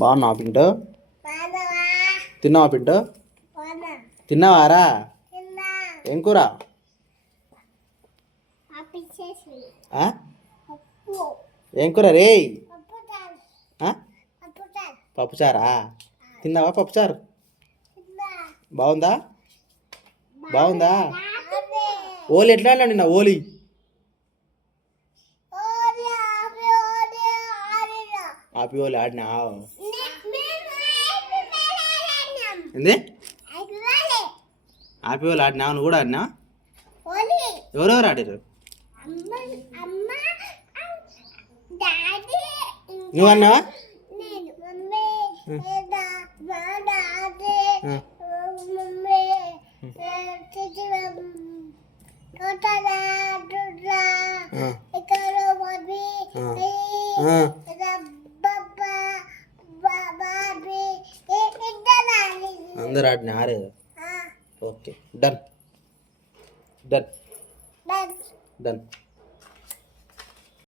బాగున్నావా పింటూ? తిన్నావా పింటూ? తిన్నావారా? ఏం కూర? ఏం కూర రే? పప్పుచారా? తిన్నావా పప్పుచారు? బాగుందా? బాగుందా? ఓలి ఎట్లా ఆడినా నిన్న ఓలి? ఆపి ఓలి ఆడినా? ఏంది? ఆపి ఓలి ఆడినా? నువ్వు కూడా ఆడినా? ఎవరెవరు ఆడారు? నువ్వు అన్నావా? అందరు ఆడినారు. Okay, done done done.